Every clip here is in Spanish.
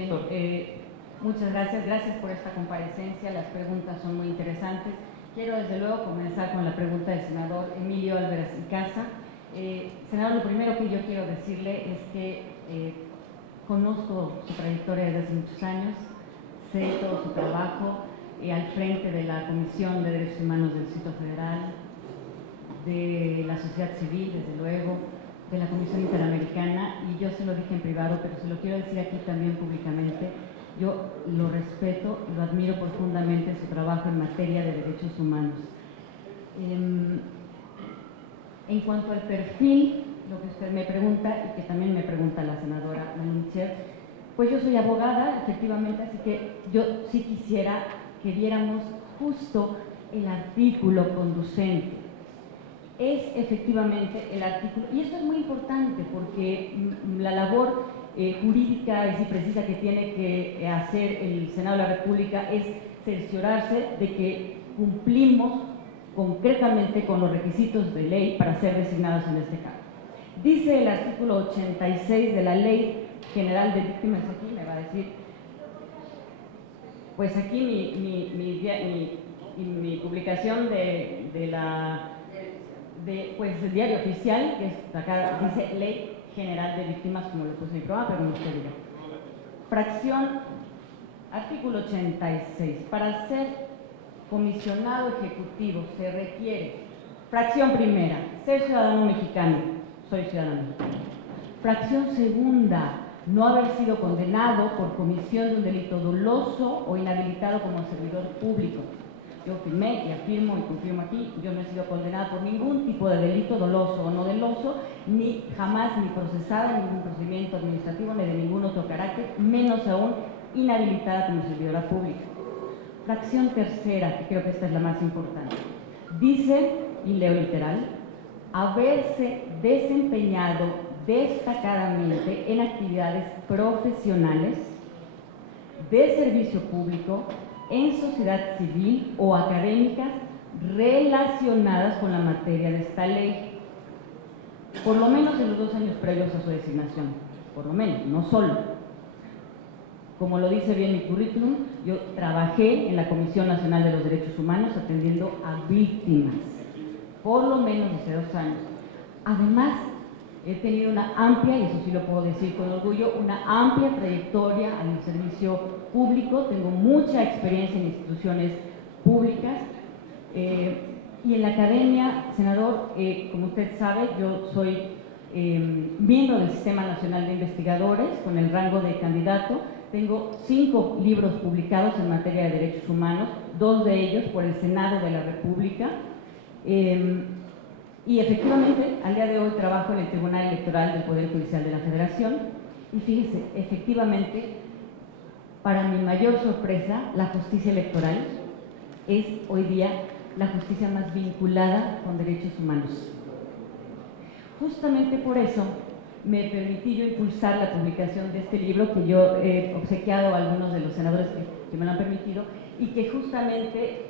Bien, muchas gracias. Gracias por esta comparecencia. Las preguntas son muy interesantes. Quiero desde luego comenzar con la pregunta del senador Emilio Álvarez y Casa. Senador, lo primero que yo quiero decirle es que conozco su trayectoria desde hace muchos años, sé todo su trabajo al frente de la Comisión de Derechos Humanos del Distrito Federal, de la sociedad civil, desde luego, de la Comisión Interamericana, y yo se lo dije en privado, pero se lo quiero decir aquí también públicamente. Yo lo respeto y lo admiro profundamente su trabajo en materia de derechos humanos. En cuanto al perfil, lo que usted me pregunta y que también me pregunta la senadora Malincher, pues yo soy abogada, efectivamente, así que yo sí quisiera que viéramos justo el artículo conducente. Es efectivamente el artículo, y esto es muy importante porque la labor jurídica y precisa que tiene que hacer el Senado de la República es cerciorarse de que cumplimos concretamente con los requisitos de ley para ser designados en este cargo. Dice el artículo 86 de la Ley General de Víctimas, aquí me va a decir, pues aquí mi publicación pues el diario oficial, que es acá dice Ley General de Víctimas, como lo puse en mi programa, pero como usted diga. Fracción, artículo 86. Para ser comisionado ejecutivo se requiere, fracción primera, ser ciudadano mexicano, soy ciudadano mexicano. Fracción segunda, no haber sido condenado por comisión de un delito doloso o inhabilitado como servidor público. Yo firmé y afirmo y confirmo aquí, yo no he sido condenada por ningún tipo de delito doloso o no doloso, ni jamás ni procesada en ningún procedimiento administrativo ni de ningún otro carácter, menos aún inhabilitada como servidora pública. Fracción tercera, que creo que esta es la más importante, dice, y leo literal, haberse desempeñado destacadamente en actividades profesionales de servicio público en sociedad civil o académicas relacionadas con la materia de esta ley, por lo menos en los 2 años previos a su designación, por lo menos, no solo. Como lo dice bien mi currículum, yo trabajé en la Comisión Nacional de los Derechos Humanos atendiendo a víctimas, por lo menos desde 2 años. Además, he tenido una amplia, y eso sí lo puedo decir con orgullo, una amplia trayectoria en el servicio público, tengo mucha experiencia en instituciones públicas y en la academia, senador, como usted sabe, yo soy miembro del Sistema Nacional de Investigadores con el rango de candidato, tengo 5 libros publicados en materia de derechos humanos, 2 de ellos por el Senado de la República. Y efectivamente, al día de hoy trabajo en el Tribunal Electoral del Poder Judicial de la Federación y fíjese, efectivamente, para mi mayor sorpresa, la justicia electoral es hoy día la justicia más vinculada con derechos humanos. Justamente por eso me permití yo impulsar la publicación de este libro que yo he obsequiado a algunos de los senadores que me lo han permitido y que justamente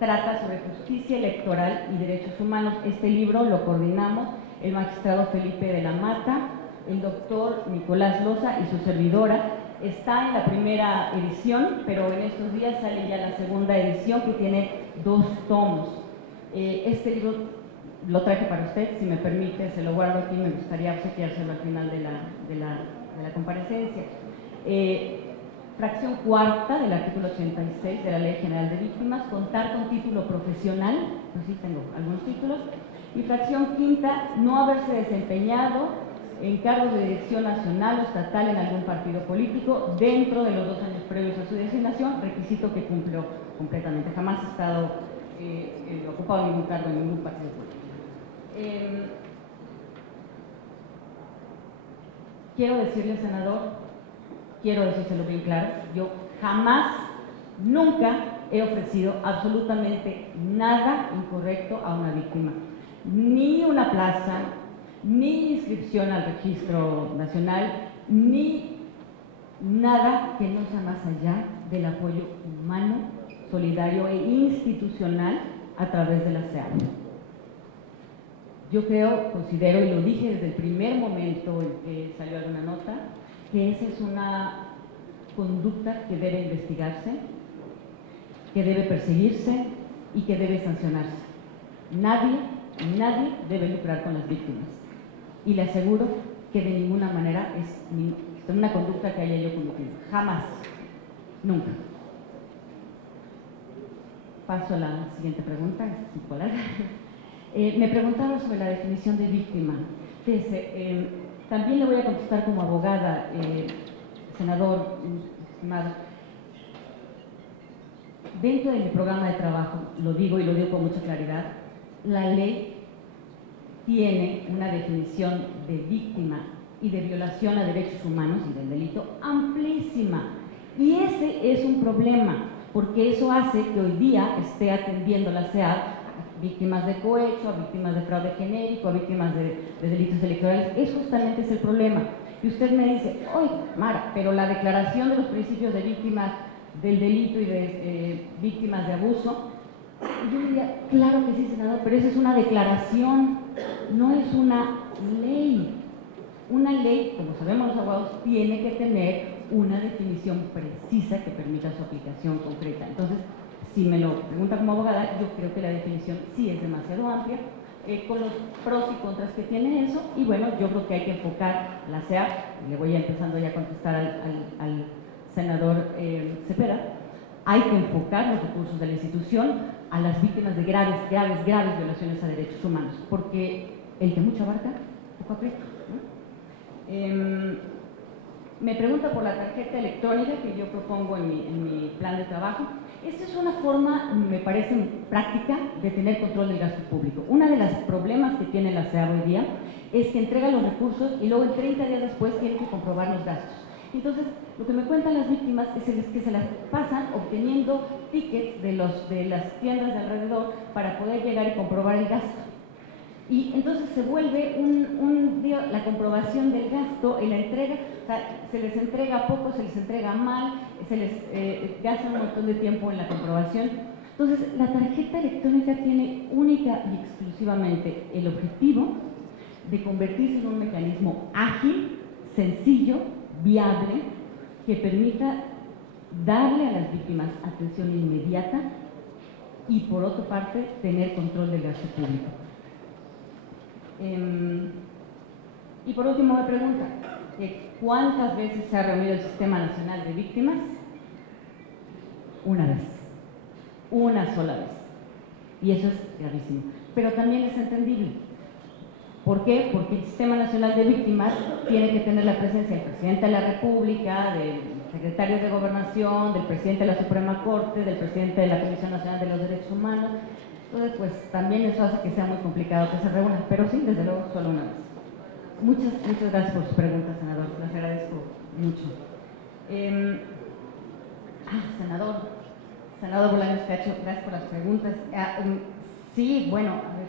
trata sobre justicia electoral y derechos humanos. Este libro lo coordinamos el magistrado Felipe de la Mata, el doctor Nicolás Loza y su servidora. Está en la primera edición, pero en estos días sale ya la segunda edición que tiene 2 tomos. Este libro lo traje para usted, si me permite, se lo guardo aquí, me gustaría obsequiárselo al final de la comparecencia. Fracción cuarta del artículo 86 de la Ley General de Víctimas, contar con título profesional, pues sí tengo algunos títulos, y fracción quinta, no haberse desempeñado en cargos de dirección nacional o estatal en algún partido político dentro de los 2 años previos a su designación, requisito que cumplió completamente, jamás he estado ocupado ningún cargo en ningún partido político. Quiero decirle, senador, quiero decírselo bien claro, yo jamás, nunca he ofrecido absolutamente nada incorrecto a una víctima. Ni una plaza, ni inscripción al registro nacional, ni nada que no sea más allá del apoyo humano, solidario e institucional a través de la SEAD. Yo creo, considero, y lo dije desde el primer momento en que salió alguna nota, que esa es una conducta que debe investigarse, que debe perseguirse y que debe sancionarse. Nadie debe lucrar con las víctimas. Y le aseguro que de ninguna manera es una conducta que haya yo cometido. Jamás. Nunca. Paso a la siguiente pregunta, es un poco larga. Me preguntaba sobre la definición de víctima. Fíjese, también le voy a contestar como abogada, senador, estimado. Dentro de mi programa de trabajo, lo digo y lo digo con mucha claridad, la ley tiene una definición de víctima y de violación a derechos humanos y del delito amplísima. Y ese es un problema, porque eso hace que hoy día esté atendiendo la SEAD a víctimas de cohecho, a víctimas de fraude genérico, a víctimas de delitos electorales. Eso justamente es el problema. Y usted me dice, oye, Mara, pero la declaración de los principios de víctimas del delito y de víctimas de abuso, y yo diría, claro que sí, senador, pero esa es una declaración, no es una ley. Una ley, como sabemos los abogados, tiene que tener una definición precisa que permita su aplicación concreta. Entonces, si me lo pregunta como abogada, yo creo que la definición sí es demasiado amplia, con los pros y contras que tiene eso, y bueno, yo creo que hay que enfocar la SEAD, le voy empezando ya a contestar al senador Cepeda, hay que enfocar los recursos de la institución a las víctimas de graves violaciones a derechos humanos, porque el que mucho abarca, poco aprieta, ¿no? Me pregunta por la tarjeta electrónica que yo propongo en mi plan de trabajo. Esta es una forma, me parece práctica, de tener control del gasto público. Uno de los problemas que tiene la SEAD hoy día es que entrega los recursos y luego en 30 días después tiene que comprobar los gastos. Entonces, lo que me cuentan las víctimas es que se las pasan obteniendo tickets de las tiendas de alrededor para poder llegar y comprobar el gasto. Y entonces se vuelve la comprobación del gasto y la entrega, o sea, se les entrega poco, se les entrega mal, se les gasta un montón de tiempo en la comprobación. Entonces, la tarjeta electrónica tiene única y exclusivamente el objetivo de convertirse en un mecanismo ágil, sencillo, viable, que permita darle a las víctimas atención inmediata y, por otra parte, tener control del gasto público. Y por último me pregunta, ¿cuántas veces se ha reunido el Sistema Nacional de Víctimas? Una vez, una sola vez. Y eso es gravísimo. Pero también es entendible. ¿Por qué? Porque el Sistema Nacional de Víctimas tiene que tener la presencia del Presidente de la República, del Secretario de Gobernación, del Presidente de la Suprema Corte, del Presidente de la Comisión Nacional de los Derechos Humanos. Entonces, pues también eso hace que sea muy complicado que se reúnan, pero sí, desde luego, solo una vez. Muchas gracias por sus preguntas, senador, las agradezco mucho. Senador Bolaños Cacho, gracias por las preguntas. Sí, bueno, a ver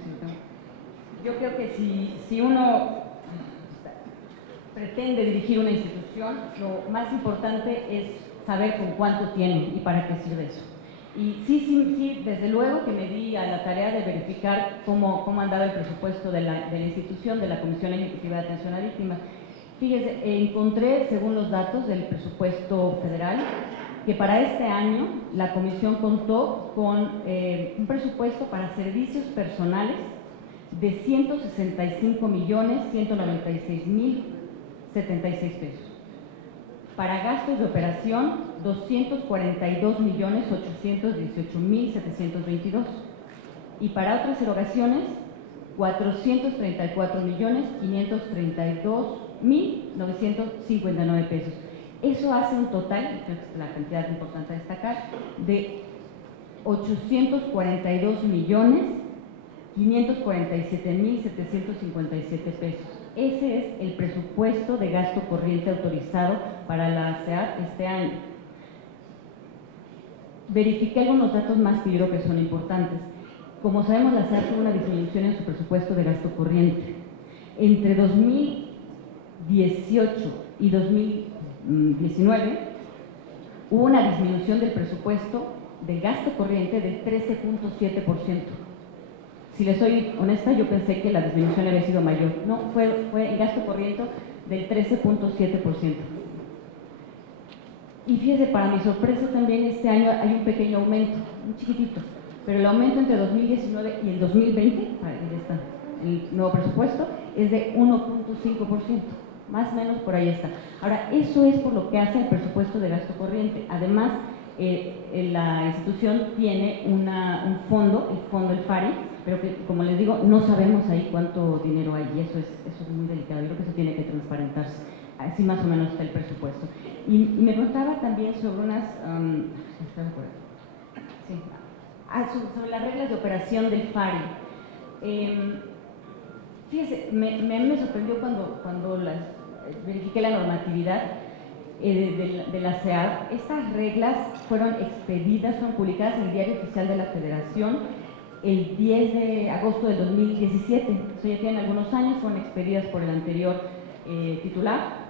si lo tengo. Yo creo que si uno pretende dirigir una institución, lo más importante es saber con cuánto tiene y para qué sirve eso. Y sí, desde luego que me di a la tarea de verificar cómo andaba el presupuesto de la institución, de la Comisión Ejecutiva de Atención a Víctimas. Fíjese, encontré, según los datos del presupuesto federal, que para este año la Comisión contó con un presupuesto para servicios personales de 165.196.076 pesos. Para gastos de operación, 242.818.722. Y para otras erogaciones, 434.532.959 pesos. Eso hace un total, creo que es la cantidad importante a destacar, de 842.547.757 pesos. Ese es el presupuesto de gasto corriente autorizado para la SEAD este año. Verifiqué algunos datos más que yo creo que son importantes. Como sabemos, la SEAD tuvo una disminución en su presupuesto de gasto corriente. Entre 2018 y 2019 hubo una disminución del presupuesto del gasto corriente del 13.7%. Si les soy honesta, yo pensé que la disminución había sido mayor. No, fue en gasto corriente del 13.7%. Y fíjese, para mi sorpresa también este año hay un pequeño aumento, un chiquitito, pero el aumento entre 2019 y el 2020, ahí está, el nuevo presupuesto, es de 1.5%, más o menos por ahí está. Ahora, eso es por lo que hace el presupuesto de gasto corriente. Además, la institución tiene un fondo, el fondo, el FARI, pero que, como les digo, no sabemos ahí cuánto dinero hay, y eso es muy delicado. Yo creo que eso tiene que transparentarse. Así más o menos está el presupuesto. Y me contaba también sobre unas... sí, sobre las reglas de operación del FARI. Fíjese, me sorprendió cuando verifiqué la normatividad de la SEAD. Estas reglas fueron expedidas, fueron publicadas en el Diario Oficial de la Federación el 10 de agosto del 2017. Eso ya tienen algunos años, fueron expedidas por el anterior titular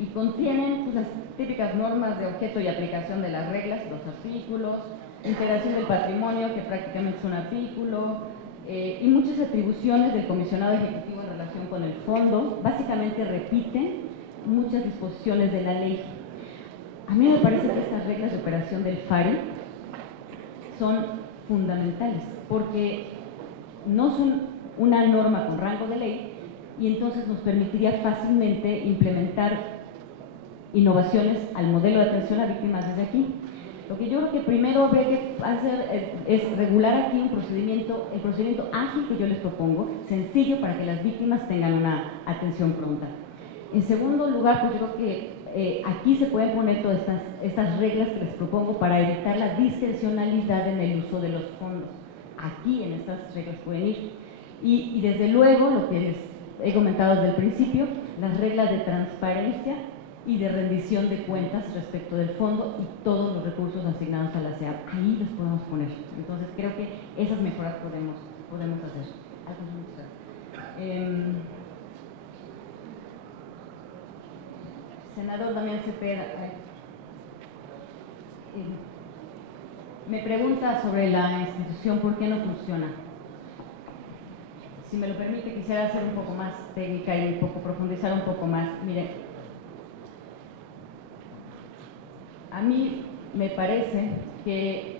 y contienen pues, las típicas normas de objeto y aplicación de las reglas, los artículos, integración del patrimonio, que prácticamente es un artículo, y muchas atribuciones del comisionado ejecutivo en relación con el fondo. Básicamente repiten muchas disposiciones de la ley. A mí me parece que estas reglas de operación del FARI son fundamentales, porque no son una norma con rango de ley y entonces nos permitiría fácilmente implementar innovaciones al modelo de atención a víctimas desde aquí. Lo que yo creo que primero habría que hacer es regular aquí el procedimiento ágil que yo les propongo, sencillo para que las víctimas tengan una atención pronta. En segundo lugar, pues yo creo que aquí se pueden poner todas estas reglas que les propongo para evitar la discrecionalidad en el uso de los fondos. Aquí en estas reglas pueden ir. Y desde luego, lo que les he comentado desde el principio, las reglas de transparencia y de rendición de cuentas respecto del fondo y todos los recursos asignados a la SEAD. Ahí los podemos poner. Entonces creo que esas mejoras podemos hacer. Senador Damián Cepeda, me pregunta sobre la institución, ¿por qué no funciona? Si me lo permite, quisiera ser un poco más técnica y un poco profundizar un poco más. Mire, a mí me parece que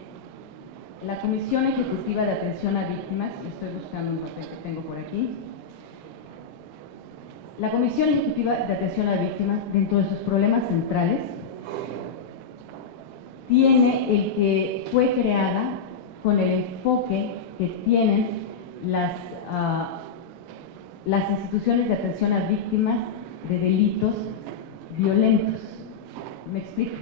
la Comisión Ejecutiva de Atención a Víctimas, estoy buscando un papel que tengo por aquí, la Comisión Ejecutiva de Atención a Víctimas, dentro de sus problemas centrales, tiene el que fue creada con el enfoque que tienen las instituciones de atención a víctimas de delitos violentos. ¿Me explico?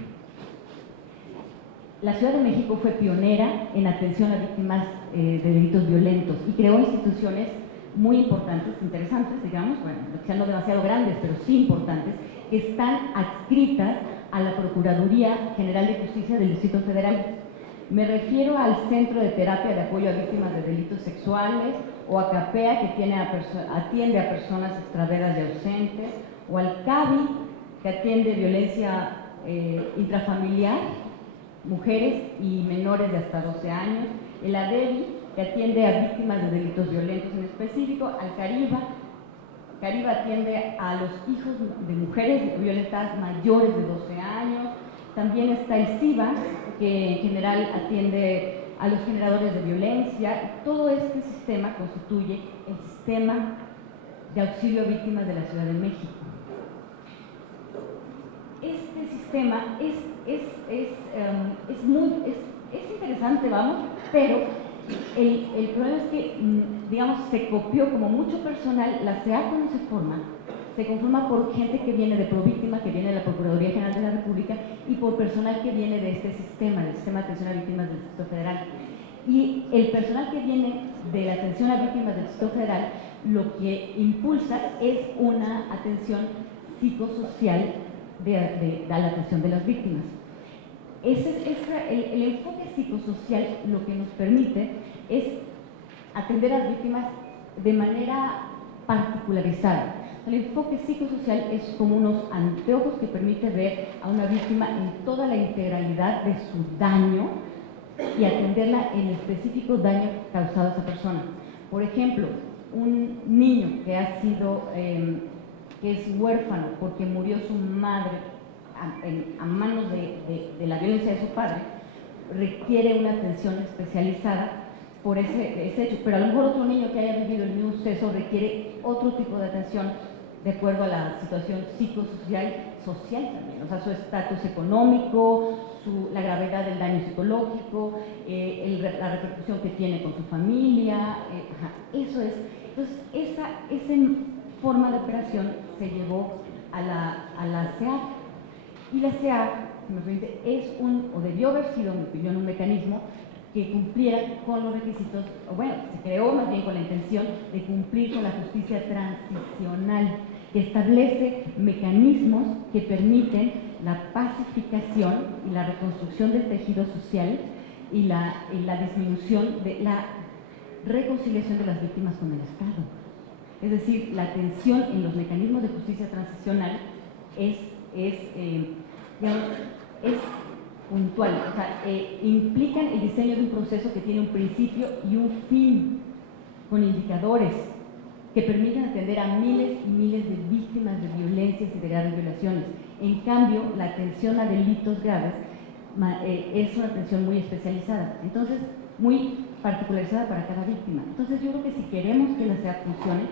La Ciudad de México fue pionera en atención a víctimas de delitos violentos y creó instituciones muy importantes, interesantes, digamos, bueno, quizás no demasiado grandes, pero sí importantes, que están adscritas a la Procuraduría General de Justicia del Distrito Federal. Me refiero al Centro de Terapia de Apoyo a Víctimas de Delitos Sexuales, o a CAPEA, que atiende a personas extraveras y ausentes, o al CABI, que atiende violencia intrafamiliar, mujeres y menores de hasta 12 años, el ADEVI, que atiende a víctimas de delitos violentos en específico, al CARIBA. CARIBA atiende a los hijos de mujeres violentadas mayores de 12 años. También está el CIBA, que en general atiende a los generadores de violencia. Todo este sistema constituye el sistema de auxilio a víctimas de la Ciudad de México. Este sistema es interesante, vamos, pero el problema es que, digamos, se copió como mucho personal. La SEAD no se forma, se conforma por gente que viene de Províctima, que viene de la Procuraduría General de la República, y por personal que viene de este sistema, del Sistema de Atención a Víctimas del Distrito Federal. Y el personal que viene de la atención a víctimas del Distrito Federal lo que impulsa es una atención psicosocial de la atención de las víctimas. El enfoque psicosocial lo que nos permite es atender a las víctimas de manera particularizada. El enfoque psicosocial es como unos anteojos que permite ver a una víctima en toda la integralidad de su daño y atenderla en específico daño causado a esa persona. Por ejemplo, un niño que es huérfano porque murió su madre a manos de la violencia de su padre, requiere una atención especializada por ese hecho, pero a lo mejor otro niño que haya vivido el mismo suceso requiere otro tipo de atención de acuerdo a la situación psicosocial también, o sea, su estatus económico, la gravedad del daño psicológico, la repercusión que tiene con su familia, eso es. Entonces, esa forma de operación se llevó a la SEAC, y la SEAC, si me permite, o debió haber sido, en mi opinión, un mecanismo que cumpliera con los requisitos, o bueno, se creó más bien con la intención de cumplir con la justicia transicional, que establece mecanismos que permiten la pacificación y la reconstrucción del tejido social y la disminución de la reconciliación de las víctimas con el Estado. Es decir, la atención en los mecanismos de justicia transicional es puntual, o sea, implican el diseño de un proceso que tiene un principio y un fin, con indicadores que permiten atender a miles y miles de víctimas de violencias y de graves violaciones. En cambio, la atención a delitos graves es una atención muy especializada, entonces muy particularizada para cada víctima. Entonces yo creo que si queremos que la SEAC funcione,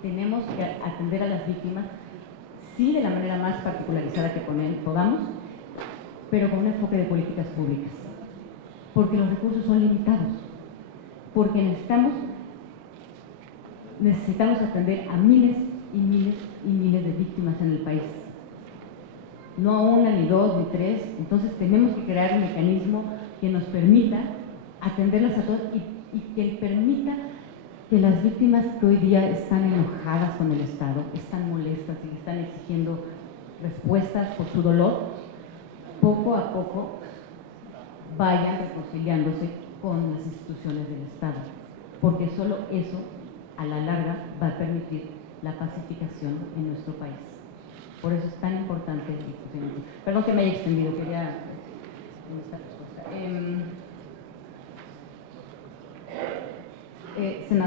tenemos que atender a las víctimas, sí, de la manera más particularizada que podamos, pero con un enfoque de políticas públicas, porque los recursos son limitados, porque necesitamos atender a miles y miles y miles de víctimas en el país, no a una, ni dos, ni tres. Entonces tenemos que crear un mecanismo que nos permita atenderlas a todas y que permita que las víctimas que hoy día están enojadas con el Estado, están molestas y están exigiendo respuestas por su dolor, poco a poco vayan reconciliándose con las instituciones del Estado, porque solo eso a la larga va a permitir la pacificación en nuestro país. Por eso es tan importante el discusión. Perdón que me haya extendido, quería